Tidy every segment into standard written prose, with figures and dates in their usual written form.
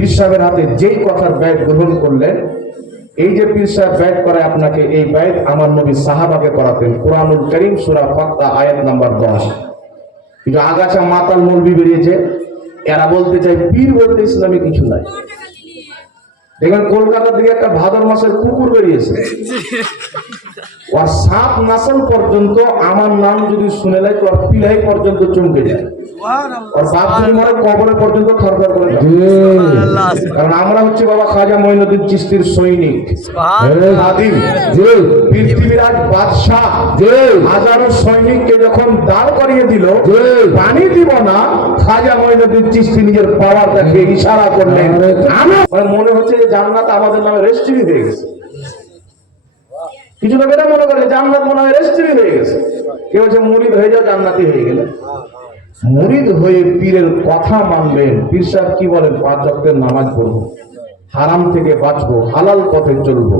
পীর সাহেবের হাতে যেই কথার ব্যাট গ্রহণ করলেন, এই যে পীর সাহেব ব্যাট করে আপনাকে, এই ব্যাট আমার নবী সাহাবাকে করাতেন। কুরআনুল কারীম সূরা ফাতহা আয়াত নাম্বার 10। কিন্তু আগাছা মাতাল মৌলবি বেরিয়েছে, এরা বলতে চায় পীর বলতে ইসলামে কিছু নাই। দেখবেন কলকাতা থেকে একটা ভাদর মাসের কুকুর বেরিয়েছে, ওর 7 নাসল পর্যন্ত আমার নাম যদি শুনে নেয় তো পিলাই পর্যন্ত চমকে যায়। ওর বাপ যদি মরে কবরে পর্যন্ত থরথর করে যায়। কারণ আমরা হচ্ছে বাবা খাজা মঈনুদ্দিন চিশতির সৈনিক, খাদিম, পৃথিবীরাজ বাদশাহ। হাজারো সৈনিককে যখন দাঁড় করিয়ে দিল, পানি দিব না, খাজা মঈনুদ্দিন চিশতি নিজের পাওয়ার দেখে ইশারা করলেন। আমার মনে হচ্ছে যে জান্নাত আমাদের নামে রেজিস্ট্রি হয়ে গেছে। কিছু লোকেরা মনে করে জান্নাত মনে হয় রেজিস্ট্রি হয়ে গেছে। কেউ হচ্ছে মুরিদ হয়ে যাও, জান্নাতি হয়ে গেলে। মুরিদ হয়ে পীরের কথা মানবেন। পীর সাহেব কি বলেন? 5 ওয়াক্তের নামাজ পড়বো, হারাম থেকে বাঁচবো, হালাল পথে চলবো।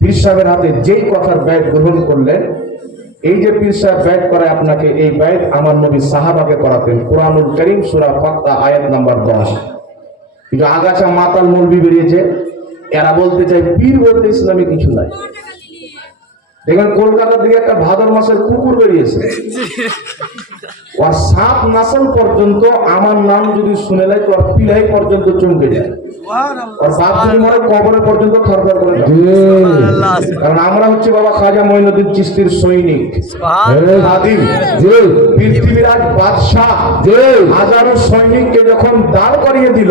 পীর সাহেবের হাতে যেই কথার ব্যাট গ্রহণ করলেন, এই যে পীর সাহেব ব্যাট করে আপনাকে, এই ব্যাট আমার নবী সাহাবাকে করাতেন। কুরআনুল কারীম সূরা ফাতহা আয়াত নাম্বার 10। কিন্তু আগাছা মাতাল মৌলবি বেরিয়েছে, এরা বলতে চায় পীর বলতে ইসলামে কিছু নাই। দেখবেন কলকাতা থেকে একটা ভাদর মাসের কুকুর বেরিয়েছে, ওর 7 নাসল পর্যন্ত আমার নাম যদি শুনে নেয় তো পিলাই পর্যন্ত চমকে যায়। ওর বাপ যদি মরে কবরে পর্যন্ত থরথর করে যায়। কারণ আমরা হচ্ছে বাবা খাজা মঈনুদ্দিন চিশতির সৈনিক, খাদিম, পৃথিবীরাজ বাদশাহ। হাজারো সৈনিককে যখন দাঁড় করিয়ে দিল,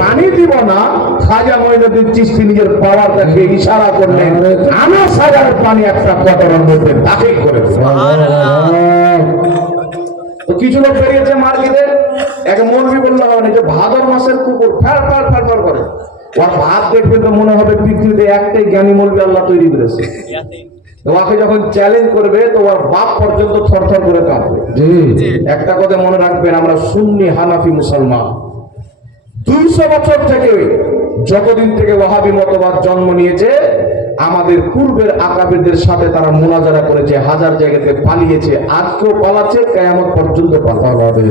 পানি দিব না, খাজা মঈনুদ্দিন চিশতি নিজের পাওয়ার দেখে ইশারা করলেন। আমার সাগরের পানি একটা কতরের মধ্যে দাখিল করে। তো কিছু লোক বেরিয়েছে মার্কেটে, এক মৌলবি বললে হবে না যে ভাদর মাসের কুকুর ফ্যার ফ্যার ফ্যার ফ্যার করে। ওর ভাত দেখবেন তো মনে হবে পৃথিবীতে একটাই জ্ঞানী মৌলবি আল্লাহ তৈরি করেছে। তো ওকে যখন চ্যালেঞ্জ করবে তো ওর বাপ পর্যন্ত থরথর করে কাঁপবে। একটা কথা মনে রাখবেন, আমরা সুন্নি হানাফি মুসলমান। 200 বছর থেকে, যতদিন থেকে ওয়াহাবি মতবাদ জন্ম নিয়েছে, আমাদের পূর্বের আকাবিরদের সাথে তারা মুনাজারা করেছে, হাজার জায়গাতে পালিয়েছে, আজকেও পালাচ্ছে, কিয়ামত পর্যন্ত পালাবে।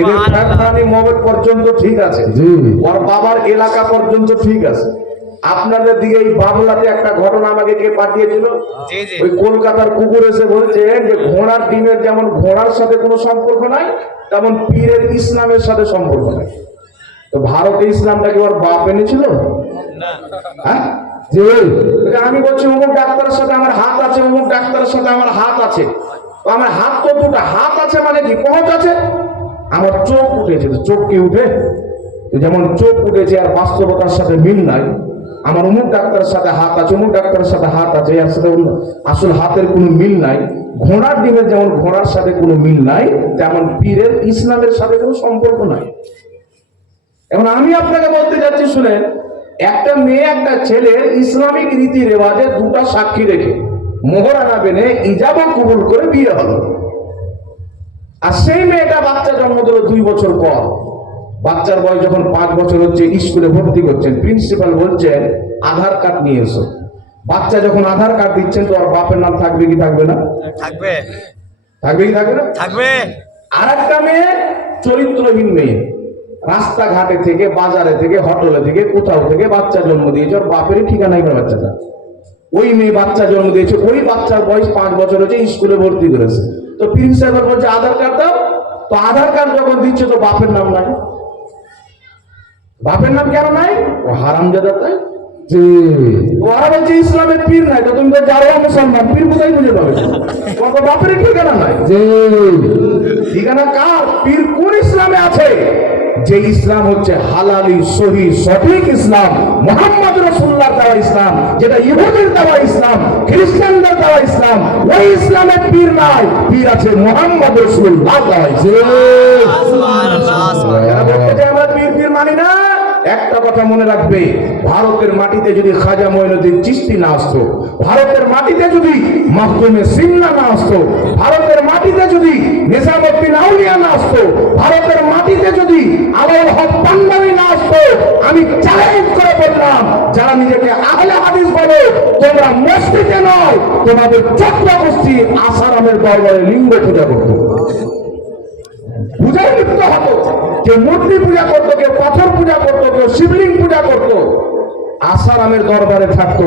এদের ফ্যাক্টরি মোবাইল পর্যন্ত ঠিক আছে, ওর বাবার এলাকা পর্যন্ত ঠিক আছে। আপনাদের দিকে এই বাংলাতে একটা ঘটনা আমাকে কে পাঠিয়েছিল, ওই কলকাতার কুকুর এসে বলছে যে ঘোড়ার ডিমের যেমন ঘোড়ার সাথে কোনো সম্পর্ক নাই, তেমন পীরের ইসলামের সাথে সম্পর্ক নাই। তো ভারতে ইসলামটাকে ওর বাপ এনেছিল? হ্যাঁ, আমি বলছি অমুক ডাক্তারের সাথে আমার হাত আছে, অমুক ডাক্তারের সাথে আমার হাত আছে। আমার হাত তো দুটো হাত আছে, মানে কি পৌঁছ আছে? আমার চোখ উঠেছে, চোখ কি উঠে? যেমন চোখ উঠেছে আর বাস্তবতার সাথে মিল নাই। আমার অমুক ডাক্তারের সাথে হাত আছে, অমুক ডাক্তারের সাথে হাত আছে, এর সাথে আসল হাতের কোনো মিল নাই। ঘোড়ার ডিমের যেমন ঘোড়ার সাথে কোনো মিল নাই, তেমন পীরের ইসলামের সাথে কোনো সম্পর্ক নাই। এখন আমি আপনাকে বলতে যাচ্ছি, শুনেন, একটা মেয়ে একটা ছেলের ইসলামিক রীতি রেওয়াজে দুটা সাক্ষী রেখে মোহরানা বেনে ইজাবা কবুল করে বিয়ে হলো। আর সেই মেয়েটা বাচ্চা জন্ম দিল 2 বছর পর। বাচ্চার বয়স যখন 5 বছর হচ্ছে, স্কুলে ভর্তি করছেন, প্রিন্সিপাল বলছেন আধার কার্ড নিয়ে এসো। বাচ্চা যখন আধার কার্ড দিচ্ছেন তো আর বাপের নাম থাকবে কি থাকবে না? থাকবে। থাকবে কি থাকবে না? থাকবে। আর একটা মেয়ে চরিত্রহীন মেয়ে, রাস্তাঘাটে থেকে, বাজারে থেকে, হোটেলে থেকে, কোথাও থেকে বাচ্চা জন্ম দিয়েছে, ওর বাপেরই ঠিকানাই না বাচ্চাটা। ওই মেয়ে বাচ্চা জন্ম দিয়েছে, ওই বাচ্চার বয়স 5 বছর হচ্ছে, স্কুলে ভর্তি করেছে। তো প্রিন্সিপাল বলছে আধার কার্ড দাও। তো আধার কার্ড যখন দিচ্ছে তো বাপের নাম নাই। বাপের নাম কেন নাই? ও হারামজাদা। তাই ওরা বলছে ইসলামের পীর নাই। তো তুমি তো যারা মুসলমান, পীর কোথায় খুঁজে পাবে? তোমার বাপের ঠিকানা নাই। ঠিকানা কার? পীর কোন ইসলামে আছে? যে ইসলাম হচ্ছে হালালি, সহি, সঠিক ইসলাম, মুহাম্মদ রাসূলুল্লাহর দেওয়া ইসলাম, যেটা ইহুদির দেওয়া ইসলাম, খ্রিস্টানদের দেওয়া ইসলাম, ওই ইসলামের পীর নাই। পীর আছে মুহাম্মদ রাসূলুল্লাহর দেওয়া ইসলাম। যারা বলতে চায় আমরা পীর পীর মানি না, একটা কথা মনে রাখবে, ভারতের মাটিতে যদি খাজা মঈনুদ্দিন চিশতি না আসতো, ভারতের মাটিতে যদি মাখদুমে সিন্না না আসতো, ভারতের মাটিতে যদি নিজামুদ্দিন আউলিয়া না আসতো, ভারতের মাটিতে যদি আলাউল হক পান্ডানি না আসতো, আমি চ্যালেঞ্জ করে বললাম, যারা নিজেকে আহলে হাদিস বলে, তোমরা মসজিদে নয়, তোমাদের চক্র গোষ্ঠী আসারামের দরবারে লিঙ্গ পূজা করতো, পূজায় লিপ্ত হতো। কেউ মূর্তি পূজা করতো, কেউ পাথর পূজা করতো, কেউ আসারামের দরবারে থাকতো,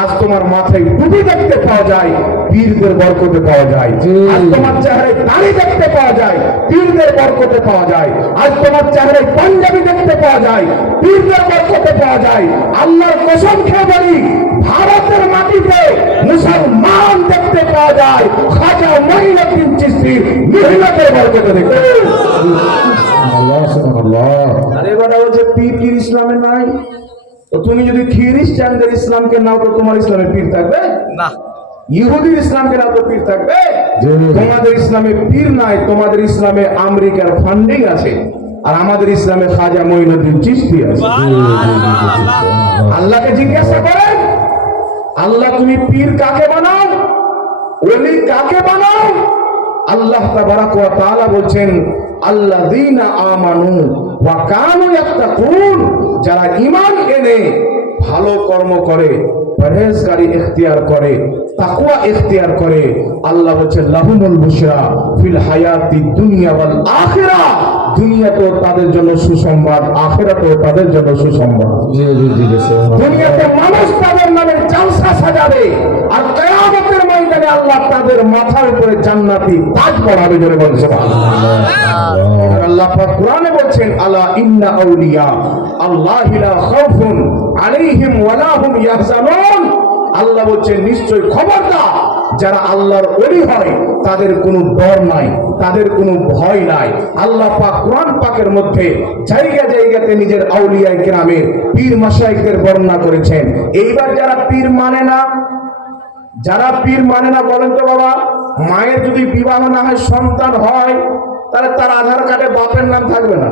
আজ তোমার মাথায় টুপি দেখতে পাওয়া যায়, পীরদের বরকতে পাওয়া যায়। আজ তোমার চেহারায় দাড়ি দেখতে পাওয়া যায়, পীরদের বরকতে পাওয়া যায়। আজ তোমার চেহারায় পাঞ্জাবি দেখতে পাওয়া যায়, পীরদের বরকতে পাওয়া যায়। আল্লাহর কসম খেয়ে বলি, ভারতের মাটিতে মুসলমান দেখতে পাওয়া যায় খাজা মঈনুদ্দিন চিশতির মিহনতের বরকতে দেখতে। আল্লাহ সুবহানাল্লাহ। আরে বাবা, ও যে পীর কি ইসলামে নাই? তো তুমি যদি খ্রিস্টানদের ইসলামকে নাও তো তোমার ইসলামে পীর থাকবে না। ইহুদির ইসলামকে নাও তো পীর থাকবে। তোমাদের ইসলামে পীর নাই, তোমাদের ইসলামে আমেরিকার ফান্ডিং আছে, আর আমাদের ইসলামে খাজা মঈনুদ্দিন চিশতি আছে। আল্লাহকে জিজ্ঞাসা করেন, আল্লাহ তুমি পীর কাকে বানাও, ওলি কাকে বানাও? আল্লাহ তাবারাক ওয়া তাআলা বলছেন, আল্লাযীনা আমানু ওয়া কানু ইয়াত্তাকুন, যারা ঈমান এনে ভালো কর্ম করে, পরহেজগারি ইখতিয়ার করে, তাকওয়া ইখতিয়ার করে, আল্লাহ বলছেন লাহুমুল বুশরা ফিল হায়াতি দুনিয়া ওয়াল আখিরাহ, দুনিয়াতেও তাদের জন্য সুসংবাদ, আখিরাতেও তাদের জন্য সুসংবাদ। দুনিয়াতে মানুষ তাদের নামে জালসা সাজাবে, আর কিয়ামতের ময়দানে আল্লাহ তাদের মাথার উপরে জান্নাতি তাজ পরাবে। জোরে বলেন সুবহানাল্লাহ। আল্লাহ পাক কোরআনে বলছেন, আলা ইন্না আউলিয়া আল্লাহি লা খাউফুন আলাইহিম ওয়া লা হুম ইয়াহজানুন। আল্লাহ বলছেন, নিশ্চয় খবরদার, যারা আল্লাহর ওলি হয় তাদের কোনো ডর নাই, তাদের কোনো ভয় নাই। আল্লাহ পাক কোরআন পাকের মধ্যে জায়গা জায়গাতে নিজের আউলিয়ায়ে কেরামের পীর মাশায়েখদের বর্ণনা করেছেন। এইবার যারা পীর মানে না, যারা পীর মানে না, বলেন তো বাবা, মায়ের যদি বিবাহ না হয়, সন্তান হয়, তাহলে তার আধার কার্ডে বাপের নাম থাকবে না।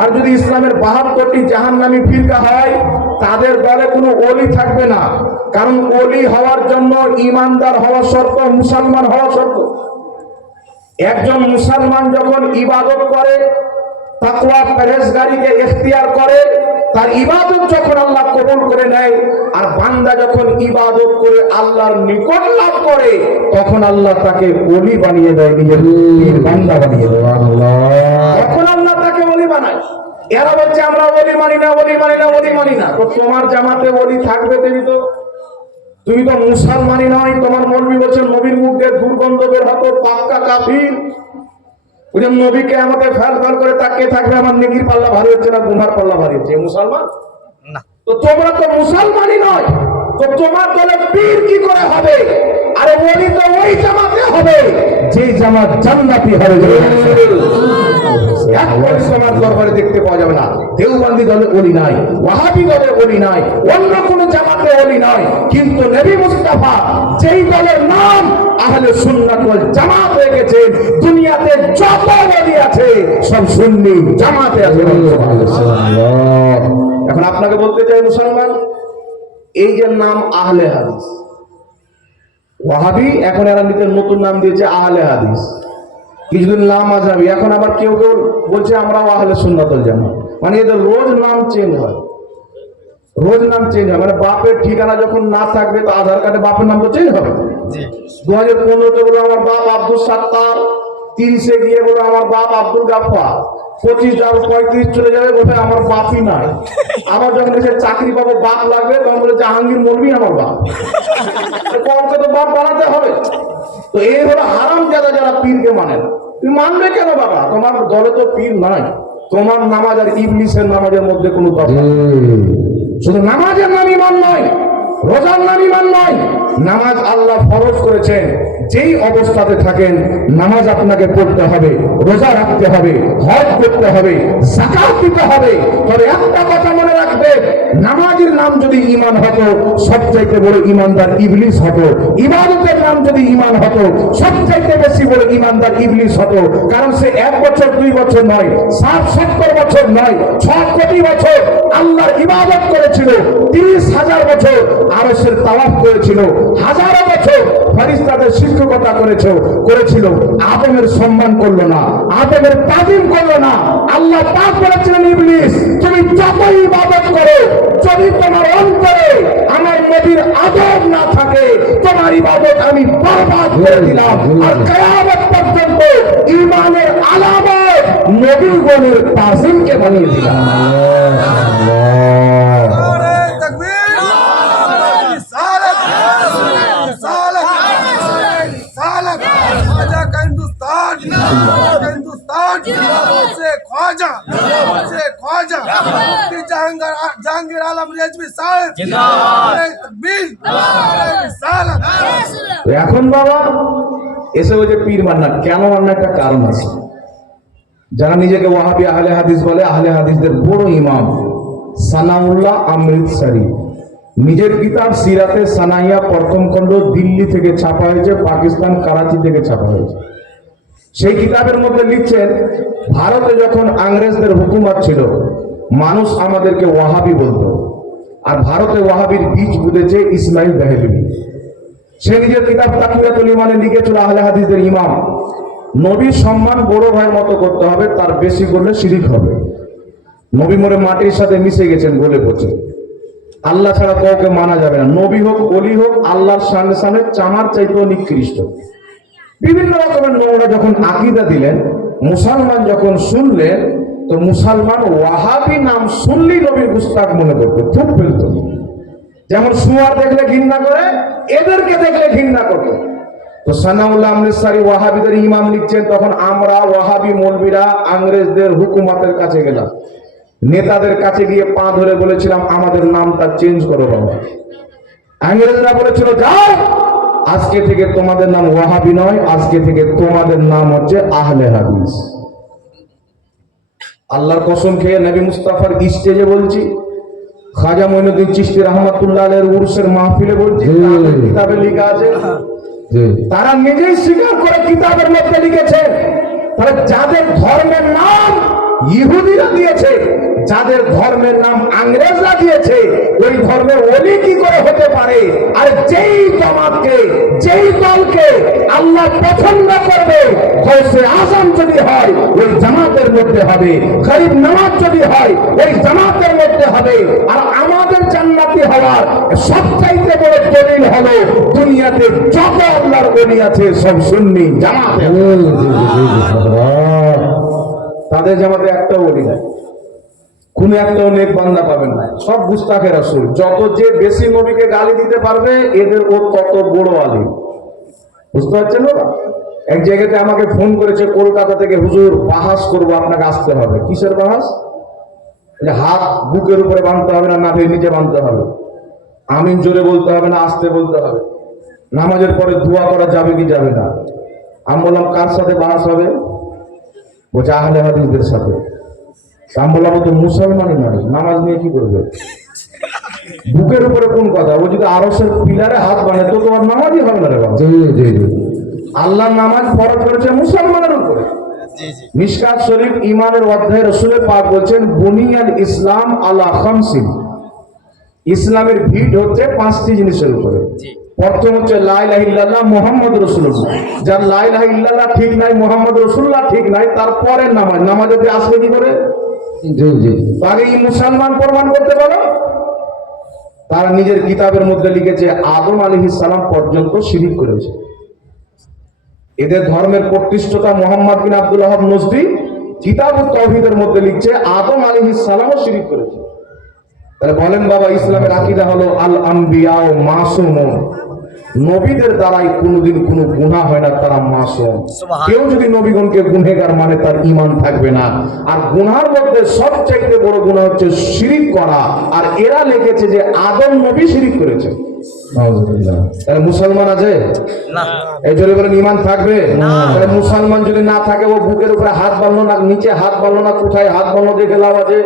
আর যদি ইসলামের 72টি জাহান্নামী ফিরকা হয়, তাদের দলে কোনো ওলি থাকবে না। কারণ ওলি হওয়ার জন্য ঈমানদার হওয়া শর্ত, মুসলমান হওয়া শর্ত। একজন মুসলমান যখন ইবাদত করে, তাকওয়া পরহেজগারিকে ইখতিয়ার করে, তার ইবাদত যখন আল্লাহ কবুল করে নেয়, আর বান্দা যখন ইবাদত করে আল্লাহর নিকট লাভ করে, তখন আল্লাহ তাকে ওলি বানিয়ে দেয়, নিজের পীর বান্দা বানিয়ে দেয়। তখন আল্লাহ তাকে ওলি বানায়। এরা বলছে আমরা ওলি মানি না, ওলি মানি না, ওলি মানি না। তো তোমার জামাতে ওলি থাকবে, তুমি তো মুসলমানই নয়। তোমার মৌলবি বলছেন নবীর মুখ দিয়ে দুর্গন্ধ বের হতো, পাক্কা কাফির। ওই যে নবীকে আমাদের ফেল ফেল করে তাকিয়ে থাকবে, আমার নেকির পাল্লা ভারী হচ্ছে না গুনার পাল্লা ভারী হচ্ছে, মুসলমান না। তো তোমরা তো মুসলমানই নয়, তো তোমার দলে পীর কি করে হবে? আরে ওলি তো ওই জামাতে হবে যে জামাত জান্নাতি হবে। তোমার দরবারে দেখতে পাওয়া যাবে না দেওবন্দি দলে ওলি নাই, ওয়াহাবি দলে ওলি নাই, অন্য কোন জামাতে ওলি নাই, কিন্তু নবী মুস্তাফা যেই দলের নাম আহলে সুন্নাত ওয়াল জামাত হয়ে গেছে, দুনিয়াতে যত ওলি আছে সব সুন্নি জামাতে আছে। এখন আপনাকে বলতে চাই মুসলমান, এই যে নাম আহলে হাদিস, ওয়াহাবি এখন এরা নিজের নতুন নাম দিয়েছে আহলে হাদিস, কিছুদিন নাম আজাবি, এখন আবার কেউ কেউ বলছে আমরাও আহলে সুন্নাত ওয়াল জামাত। মানে এদের রোজ নাম চেঞ্জ হয়, রোজ নাম চেঞ্জ হয়। মানে বাপের ঠিকানা যখন না থাকবে তো আধার কার্ডে বাপের নাম তো চেঞ্জ হবে। 2015-তে বলে আমার বাপ আব্দুল সাত্তার, 30-এ গিয়ে বলে আমার বাপ আব্দুল গাফফার, 25 যাবে, 35 চলে যাবে, বলে আমার বাপই নাই। আবার যখন এসে চাকরি পাবো বাপ লাগবে, তখন বলে জাহাঙ্গীর মৌলভী আমার বাপ। কমকে তো বাপ বানাতে হবে। তো এই হলো হারাম জাদা যারা পীরকে মানে না। তুমি মানবে কেন বাবা? তোমার দলে তো পীর নাই। তোমার নামাজ আর ইবলিসের নামাজের মধ্যে কোনো তফাৎ নেই। শুধু নামাজের নাম ঈমান নয়, রোজার নাম ঈমান নয়। নামাজ আল্লাহ ফরজ করেছেন, যেই অবস্থাতে থাকেন নামাজ আপনাকে পড়তে হবে, রোজা রাখতে হবে, হজ করতে হবে, যাকাত দিতে হবে। তবে একটা কথা মনে রাখবে, নামাজের নাম যদি ঈমান হতো, সবচাইতে বড় ঈমানদার ইবলিস হতো। ইবাদতের নাম যদি ঈমান হতো, সবচাইতে বেশি বড় ঈমানদার ইবলিস হতো। কারণ সে 1 বছর 2 বছর নয়, 60-70 বছর নয়, 6 কোটি বছর আল্লাহর ইবাদত করেছিল, 30,000 বছর আরশের তাওয়াফ করেছিল, হাজারো বছর ফেরেশতাদের শিক্ষকতা করেছিল। আদমের সম্মান করলো না, আদমের তাজিম করলো না। আল্লাহ পাক বলেছিলেন, ইবলিস তুমি যতই ইবাদত করো, যদি তোমার অন্তরে আমার নবীর আদব না থাকে, তোমার ইবাদত আমি বরবাদ করে দিলাম। আর কিয়ামত পর্যন্ত ঈমানের আলামত নবীগণের তাজিমকে বানিয়ে দিলাম। ख्वाजा मुफ्ती जहांगीर आलम रिजवी साहब जिंदाबाद तकबीर रिसालत। তো এখন বাবা এসে ওই যে পীর মান্না কেন মান্না একটা কারণ আছে। যারা নিজেকে ওয়াহাবি আহলে হাদিস বলে, আহলে হাদিসদের বড় ইমাম সানাউল্লাহ অমৃতসরি নিজের কিতাব সিরাতে সানাইয়া প্রথম খণ্ড দিল্লি থেকে ছাপা হয়েছে, পাকিস্তান করাচি থেকে ছাপা হয়েছে। সেই কিতাবের মধ্যে লিখছেন, ভারতে যখন ইংরেজদের হুকুমত ছিল মানুষ আমাদেরকে ওয়াহাবি বলতো, আর ভারতে ওয়াহাবির বীজ বুঝেছে ইসমাইল দেহলভি। সে নিজের কিতাব তাকওয়াতুল ঈমানে লিখেছিল আহলে হাদিসদের ইমাম, নবীর সম্মান বড় ভাইয়ের মতো করতে হবে, তার বেশি করলে শিরিক হবে। নবী মরে মাটির সাথে মিশে গেছেন গলে পচে, আল্লাহ ছাড়া কাউকে মানা যাবে না, নবী হোক ওলি হোক আল্লাহর সামনে সামনে চামার চাইতেও নিকৃষ্ট। বিভিন্ন রকমের নোংরা যখন আকীদা দিলেন, মুসলমান যখন শুনলেন, তো মুসলমান ওয়াহাবি নাম শুনলেই নবীর গুস্তাখ মনে করতো, খুব ফেলতো। যেমন শুয়ার দেখলে ঘৃণা করে, এদেরকে দেখলে ঘৃণা করতো। তো সানাউল্লাহ অমৃতসরি ওয়াহাবিদের ইমাম লিখছেন, তখন আমরা ওয়াহাবি মৌলবীরা ইংরেজদের হুকুমতের কাছে গেলাম, নেতাদের কাছে গিয়ে পা ধরে বলেছিলাম আমাদের নামটা চেঞ্জ করো বাবা। ইংরেজরা বলেছিল যাও, আজকে থেকে তোমাদের নাম ওয়াহাবি নয়, আজকে থেকে তোমাদের নাম হচ্ছে আহলে হাদিস। আল্লাহর কসম খেয়ে নবী মুস্তাফার স্টেজে বলছি, খাজা মঈনুদ্দিন চিশতি রহমাতুল্লাহ আলাইহির উরুসের মাহফিলে বলছি, তাদের কিতাবে লেখা আছে, তারা নিজেই স্বীকার করে কিতাবের মধ্যে লিখেছে, তারা যাদের ধর্মের নাম ইহুদিরা দিয়েছে, যাদের ধর্মের নাম ইংরেজরা দিয়েছে, ওই ধর্মের ওলি কি করে হতে পারে? আর যেই জামাতকে, যেই দলকে আল্লাহ পছন্দ করবে, গৌসে আজম যদি হয় ওই জামাতের মধ্যে হবে, গরিব নামাজ যদি হয় ওই জামাতের মধ্যে হবে। আর আমাদের জান্নাতি হওয়ার সবচাইতে বড় দলিল হলো দুনিয়াতে যত আল্লাহর ওলি আছে সব সুন্নি জামাতে। তাদের জামাতে একটা ওলি নাই, কোন একটাও নেক বান্দা পাবেন না, সব গুস্তাখে রাসূল। যত যে বেশি নবীকে গালি দিতে পারবে এদের ও তত বড় আলিম। বুঝতে পারছেন বাবা? এক জায়গাতে আমাকে ফোন করেছে কলকাতা থেকে, হুজুর বাহাস করবো, আপনাকে আসতে হবে। কিসের বাহাস? হাত বুকের উপরে বাঁধতে হবে না, নাভির নিচে বাঁধতে হবে, আমিন জোরে বলতে হবে না আস্তে বলতে হবে, নামাজের পরে দোয়া করা যাবে কি যাবে না। আমি বললাম কার সাথে বাহাস হবে? বলছে আহলে হাদিসদের সাথে। আমি বললাম তো মুসলমানই নয়, নামাজ নিয়ে কি করবে? বুকের উপরে কোন কথা? ও যদি আরশের পিলারে হাত বাঁধে তো তোমার নামাজই হবে না রে বাবা। আল্লাহ নামাজ ফরজ করেছে মুসলমানের উপরে। মিশকাত শরীফ ইমানের অধ্যায়ে রাসূল পাক বলছেন, বুনিয়াল ইসলাম আলা খামসিন, ইসলামের ভিত হচ্ছে 5টি জিনিসের উপরে। প্রথম হচ্ছে লা ইলাহা ইল্লাল্লাহ মুহাম্মদ রাসূলুল্লাহ। যার লা ইলাহা ইল্লাল্লাহ ঠিক নাই, মুহাম্মদ রাসূলুল্লাহ ঠিক নাই, তারপরে নামাজ, নামাজে আসবে কি করে? আগে এই মুসলমান প্রমাণ করতে পারো। তারা নিজের কিতাবের মধ্যে লিখেছে আদম আলাইহিস সালাম পর্যন্ত শিরক করেছে। এদের ধর্মের প্রতিষ্ঠাতা মুহাম্মদ বিন আব্দুল ওয়াহাব নজদি কিতাবুত তাওহীদের মধ্যে লিখছে আদম আলাইহিস সালামও শিরক করেছে। তাহলে বলেন বাবা, ইসলামের আকীদা হলো আল আম্বিয়া ও মাসুমুন, নবীদের দ্বারাই কোনোদিন কোনো গুনাহ হয় না, তারা মাসুম। কেউ যদি নবীগণকে গুনহেগার মানে তার ঈমান থাকবে না। আর গুনাহের মধ্যে সবচেয়ে বড় গুনাহ হচ্ছে শিরক করা, আর এরা লিখেছে যে আদম নবী শিরক করেছে। তাহলে মুসলমান আছে না? এই জোরে বলেন ঈমান থাকবে না। তাহলে মুসলমান যদি না থাকে, ও বুকের উপরে হাত বাঁধলো না, নিচে হাত বাঁধলো না, কোথায় হাত বাঁধলো দেখে লাভ আছে?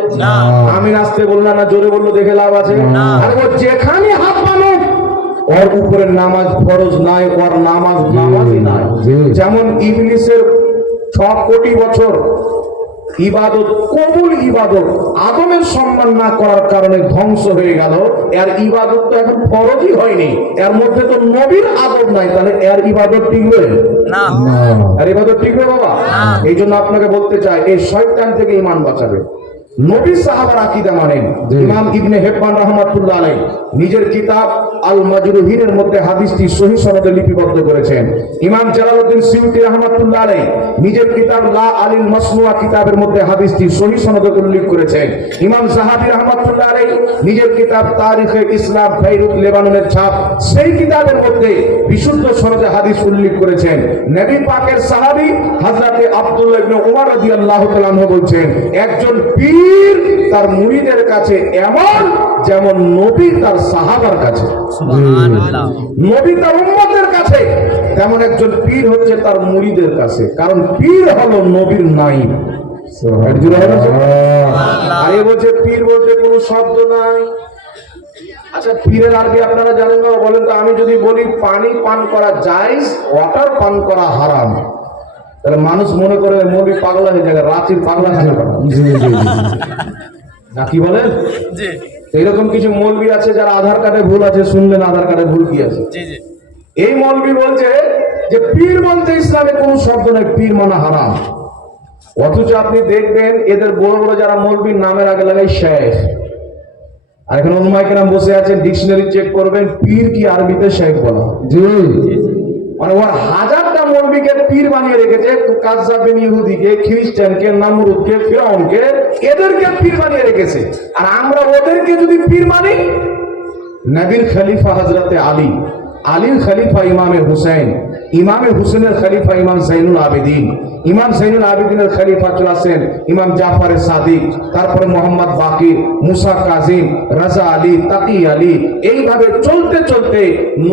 আমি আসতে বললাম না, জোরে বললো দেখে লাভ আছে? আর ও যেখানে হাত বাঁধো ওর উপরে নামাজ ফরজ নাই, ওর নামাজই নাই। যেমন ইবলিসের 6 কোটি বছর ইবাদত, কবুল ইবাদত আদমের সম্মান না করার কারণে ধ্বংস হয়ে গেল, এর ইবাদত তো এখন ফরজই হয়নি, এর মধ্যে তো নবীর আদব নাই, তাহলে এর ইবাদত টিকবে না। এর ইবাদত টিকবে বাবা? এই জন্য আপনাকে বলতে চাই, এই শয়তান থেকে ঈমান বাঁচাবে। নবী সাহাবার আকীদা মানেন। ইমাম ইবনে হিব্বান রাহমাতুল্লাহ আলাইহি নিজের কিতাব আল মাজরুহিনের মধ্যে হাদিসটি সহিহ সনদে লিপিবদ্ধ করেছেন। ইমাম জালালউদ্দিন সিয়ুতী রাহমাতুল্লাহ আলাইহি নিজের কিতাব লা আলিল মাসনুয়া কিতাবের মধ্যে হাদিসটি সহিহ সনদে উল্লেখ করেছেন। ইমাম যাহাবী রাহমাতুল্লাহ আলাইহি নিজের কিতাব তারিখে ইসলাম বেইরুত লেবাননের ছাপ, সেই কিতাবের মধ্যে বিশুদ্ধ সনদে হাদিস উল্লেখ করেছেন। নবী পাকের সাহাবী হযরত আব্দুল্লাহ ইবনে উমর রাদিয়াল্লাহু তাআলা আনহু বলছেন, একজন পীর তার মুরিদের কাছে এমন যেমন নবী তার সাহাবার কাছে, নবী তার উম্মতের কাছে, তেমন একজন পীর হচ্ছে তার মুরিদের কাছে। কারণ পীর হলো নবীর নাইব। আরে বলছে পীর বলতে কোনো শব্দ নাই। আচ্ছা, পীরের আরবি আপনারা জানেন না? বলেন তো। আমি যদি বলি পানি পান করা জায়েজ, ওয়াটার পান করা হারাম, তাহলে মানুষ মনে করে নবী পাগলা হয়ে যাবে, রাঁচির পাগলা খানে না, কি বলেন? এইরকম কিছু মৌলবি আছে যারা আধার কার্ডে ভুল আছে, শুনলেন আধার কার্ডে ভুল কি আছে। এই মৌলবি বলছে যে পীর বলতে ইসলামে কোনো শব্দ নাই, পীর মানা হারাম। অথচ আপনি দেখবেন এদের বড় বড় যারা মৌলবীর নামের আগে লাগাই শেখ। আর এখন উলামায়ে কেরাম বসে আছেন, ডিকশনারি চেক করবেন, পীর কি আরবিতে শেখ বলা। মানে ওর হাজারটা মৌলবীকে পীর বানিয়ে রেখেছে, কাজ্জাবিন ইহুদিকে, খ্রিস্টানকে, নামরুদকে, ফিরআউনকে, এদেরকে পীর বানিয়ে রেখেছে। আর আমরা ওদেরকে যদি পীর মানি, নবীর খলিফা হযরতে আলী, আলীর খলিফা ইমামে হুসাইন, ইমামে হুসেনের খলিফা ইমাম জাইনুল আবেদিন, ইমাম জাইনুল আবেদিনের খলিফা চলে আসেন ইমাম জাফর সাদিক, তারপরে মোহাম্মদ বাকির, মুসা কাজিম, রাজা আলী, তাকি আলী, এইভাবে চলতে চলতে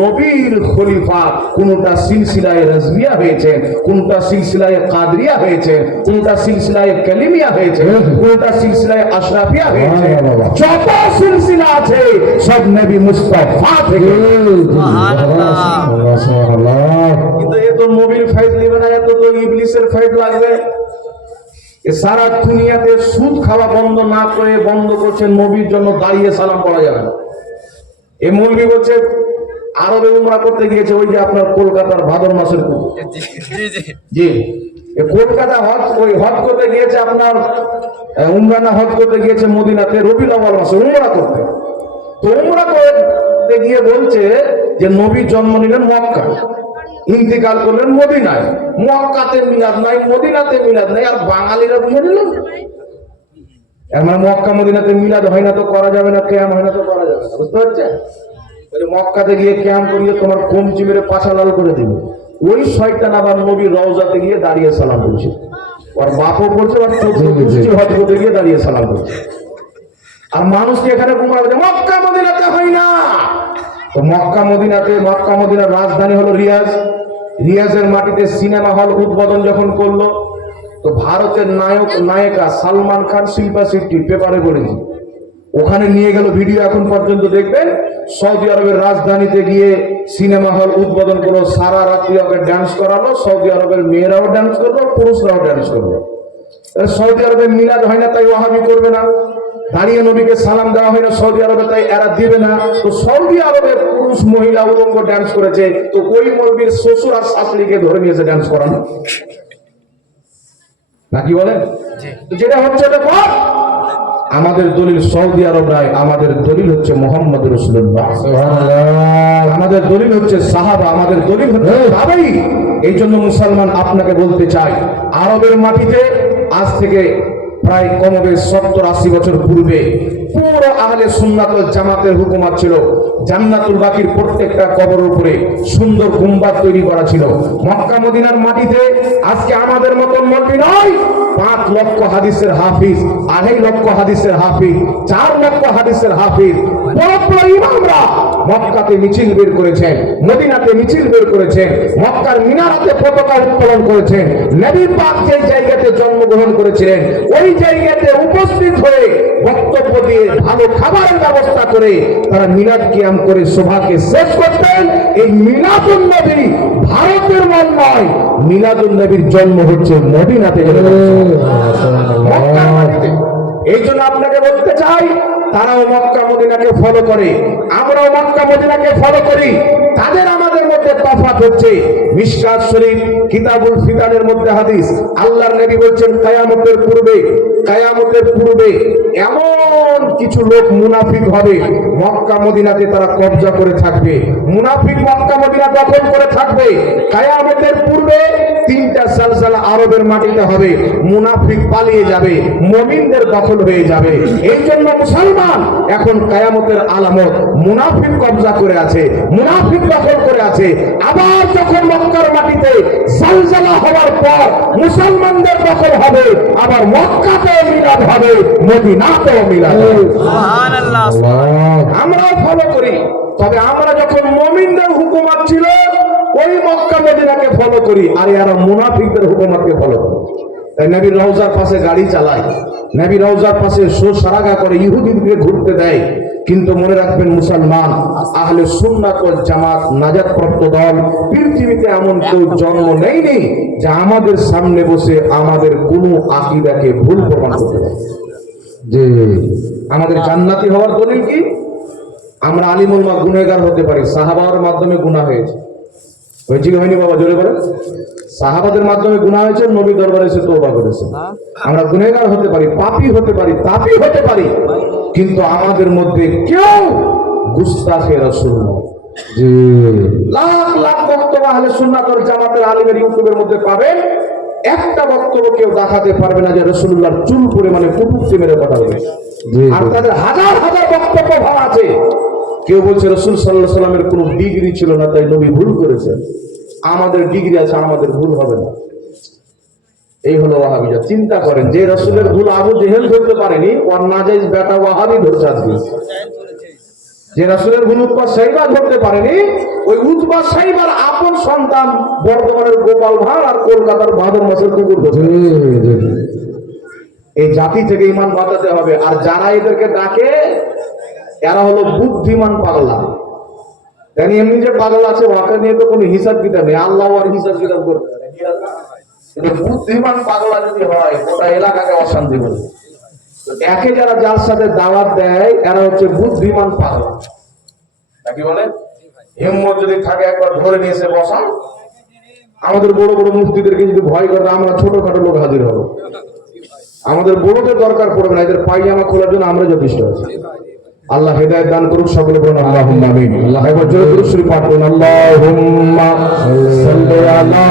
নবীর খলিফা কোনটা সিলসিলায়ে রাজবিয়া হয়েছে, কোনটা সিলসিলায়ে কাদরিয়া হয়েছে, কোনটা সিলসিলায়ে কালিমিয়া হয়েছে, কোনটা সিলসিলায়ে আশরাফিয়া হয়েছে। যত সিলসিলা আছে সব নবী মুস্তাফা থেকে। কিন্তু এ তো নবীর ফায়দ নেবে না, এত তো ইবলিসের ফায়দ লাগবে। এ সারা দুনিয়াতে সুদ খাওয়া বন্ধ না করে বন্ধ করছে নবীর জন্য দাঁড়িয়ে সালাম পড়া যাবে না। এই মৌলবি বলছে আরবে উমরা করতে গিয়েছে, ওই যে আপনার কলকাতার ভাদর মাসের জি, কলকাতা হজ করতে গিয়েছে, আপনার উমরা না হজ করতে গিয়েছে মদিনাতে রবিউল আউয়াল মাসে উমরা করতে। তো উমরা করতে গিয়ে বলছে যে নবী জন্ম নিলেন মক্কা, ইন্তিকাল করলেন মদিনায়, মক্কাতে মিলাদ নাই, মদিনাতে মিলাদ নাই, আর বাঙালিরা বুঝে নিল এর মানে মক্কা মদিনাতে মিলাদ হয় না তো করা যাবে না, ক্যাম হয় না তো করা যাবে না। বুঝতে পারছে? মক্কাতে গিয়ে ক্যাম করিয়ে তোমার কমচি মেরে পাছা লাল করে দিবে। ওই শয়তান আবার নবীর রওজাতে গিয়ে দাঁড়িয়ে সালাম করছে, ওর বাপও করছে, আর হজ করতে গিয়ে দাঁড়িয়ে সালাম করছে। আর মানুষকে এখানে গুমরা বলছে মক্কা মদিনাতে হয় না। তো মক্কা মদিনার রাজধানী হলো রিয়াজ। রিয়াজের মাটিতে সিনেমা হল উদ্বোধন যখন করলো, তো ভারতের নায়িকা সালমান খান, শিল্পা শেট্টি পেপারে পড়েছি, ওখানে নিয়ে গেল ভিডিও। এখন পর্যন্ত দেখবেন সৌদি আরবের রাজধানীতে গিয়ে সিনেমা হল উদ্বোধন করলো, সারা রাত্রি ওকে ডান্স করালো, সৌদি আরবের মেয়েরাও ডান্স করলো, পুরুষরাও ডান্স করলো। সৌদি আরবে মিলাদ হয় না তাই ওয়াহাবি করবে না, দাঁড়িয়ে নবীকে সালাম দেওয়া হয় না সৌদি আরবে তাই এরা দিবে না। তো সৌদি আরবের পুরুষ মহিলা উলঙ্গ ডান্স করেছে, তো ওই মৌলবীর শ্বশুর আর শাশুড়িকে ধরে নিয়েছে ডান্স করানো, নাকি বলেন? তো যেটা হচ্ছে ওটা কর। আমাদের দলিল সৌদি আরব নয়, আমাদের দলিল হচ্ছে মুহাম্মদ রাসূলুল্লাহ, আমাদের দলিল হচ্ছে সাহাবা, আমাদের দলিল হচ্ছে সাহাবাই। এই জন্য মুসলমান আপনাকে বলতে চাই, আরবের মাটিতে আজ থেকে প্রায় কমবে 70-80 বছর পূর্বে পুরো আহলে সুন্নাত ওয়াল জামাতের হুকুমত ছিল। জান্নাতুল বাকির প্রত্যেকটা কবরের উপরে সুন্দর গুম্বাদ তৈরি করা ছিল। মক্কা মদিনার মাটিতে আজকে আমাদের মতন মৌলবি নয়, 5 লক্ষ হাদিসের হাফিজ, 2.5 লক্ষ হাদিসের হাফিজ, 4 লক্ষ হাদিসের হাফিজ, বড় বড় ইমামরা মক্কাতে মিছিল বের করেছেন, মদিনাতে মিছিল বের করেছেন, মক্কার মিনারাতে পতাকা উত্তোলন করেছেন। নবী পাক যে জায়গাতে জন্মগ্রহণ করেছিলেন ওই জায়গাতে উপস্থিত হয়ে বক্তব্য দিয়ে ভালো খাবারের ব্যবস্থা করে তারা মিলাদ কিয়াম করে সভাকে শেষ করতেন। এই মিলাদুন নবী ভারতের মন নয়, মিলাদুন নবীর জন্ম হচ্ছে মদিনাতে। এই জন্য আপনাকে বলতে চাই, তারাও মক্কা মদিনাকে ফলো করে, আমরাও মক্কা মদিনাকে ফলো করি। তাদের আমাদের মধ্যে তফাৎ হচ্ছে মিশকাত শরীফ কিতাবুল ফিতানের মধ্যে হাদিস, আল্লাহর নবী বলছেন কিয়ামতের পূর্বে এমন কিছু লোক মুনাফিক হবে মক্কা মদিনাতে তারা কবজা করে থাকবে, মুনাফিক মক্কা মদিনা দখল করে থাকবে। কিয়ামতের পূর্বে 3টা সালসালা আরবের মাটিতে হবে, মুনাফিক পালিয়ে যাবে, মুমিনদের দখল হয়ে যাবে। এই জন্য মুসলমান এখন কিয়ামতের আলামত মুনাফিক কবজা করে আছে, মুনাফিক দখল করে আছে। আবার যখন মক্কার মাটিতে জালজালা হওয়ার পর মুসলমানদের দখল হবে, আবার মক্কাতেও মিলাদ হবে, মদিনাতেও মিলাদ হবে। সুবহানাল্লাহ। আমরাও ফলো করি, তবে আমরা যখন মুমিনদের হুকুমত ছিল ওই মক্কা মদিনাকে ফলো করি, আর এরা মুনাফিকদের হুকুমতকে ফলো করে। তাই নবী রওজার পাশে গাড়ি চালায়, নবী রওজার পাশে সারাগা করে, ইহুদিদেরকে ঘুরতে দেয়। কিন্তু মনে রাখবেন মুসলমান, আহলে সুন্নাত ওয়াল জামাত নাজাতপ্রাপ্ত দল, পৃথিবীতে এমন কেউ জন্ম নেয়নি যে আমাদের সামনে বসে আমাদের কোনো আকীদাকে ভুল প্রমাণ করতে পারে। যে আমাদের জান্নাতি হওয়ার দলিল কি? আমরা আলিমুল মা গুনাহগার হতে পারি, সাহাবার মাধ্যমে গুনাহ হয়েছে, হয়েছে কি হয়নি বাবা? জোরে বলে। সাহাবাদের মাধ্যমে গুনাহ হয়েছে, নবী দরবারে এসে তওবা করেছে। আমরা গুনাহগার হতে পারি, পাপী হতে পারি, তাপী হতে পারি, কিন্তু আমাদের মধ্যে কেউ গুস্তাখে রাসূল নয়। যে লাখ লাখ বক্তব্য আহলে সুন্নাত ওয়াল জামাতের আলিমের ইউটিউবের মধ্যে পাবেন, একটা বক্তব্য কেউ দেখাতে পারবে না যে রাসূলুল্লাহর চুল পরিমাণে কুটুক্তি মেরে কথা বলেছে। আর তাদের হাজার হাজার বক্তব্য ভাব আছে। কেউ বলছে রাসূল সাল্লাল্লাহু আলাইহি ওয়াসাল্লামের কোনো ডিগ্রি ছিল না, তাই নবী ভুল করেছেন। আমাদের ডিগ্রি আছে, আমাদের ভুল হবে না। এই হলো ওয়াহাবিরা। চিন্তা করেন, যে রাসূলের ভুল আবু জেহেল ধরতে পারেনি, ওর নাজায়েজ বেটা ওয়াহাবি ধরছে আজকে। যে রাসূলের ভুল উতবা সাইবা ধরতে পারেনি, ওই উতবা সাইবার আপন সন্তান বর্ধমানের গোপাল ভাঁড় আর কলকাতার ভাদর মাসের কুকুর ধরছে। এই জাতি থেকে ঈমান বাঁচাতে হবে। আর যারা এদেরকে ডাকে, এরা হলো বুদ্ধিমান পাগলা। জানি এমনি যে পাগল আছে, ওকে নিয়ে তো কোনো হিসাব কিতাব নেই, আল্লাহ আর হিসাব কিতাব করবে। বুদ্ধিমান পাগলা যদি হয়, গোটা এলাকাকে অশান্তি করবে। একে যারা যার সাথে দাওয়াত দেয়, এরা হচ্ছে বুদ্ধিমান পাগলা। নাকি বলে হিম্মত যদি থাকে, একবার ধরে নিয়ে এসে বসান। আমাদের বড় বড় মুফতিদেরকে যদি ভয় করে, আমরা ছোটখাটো লোক হাজির হবো। আমাদের বড়দের দরকার পড়বে না, এদের পায়জামা খোলার জন্য আমরা যথেষ্ট আছি। আল্লাহ হেদায়েত দান করুক, সকলে বলুন আল্লাহুম্মা আমিন। আল্লাহ একবার জোরে দুরূদ শরীফ পাঠ করুন। আল্লাহুম্মা সাল্লি আলা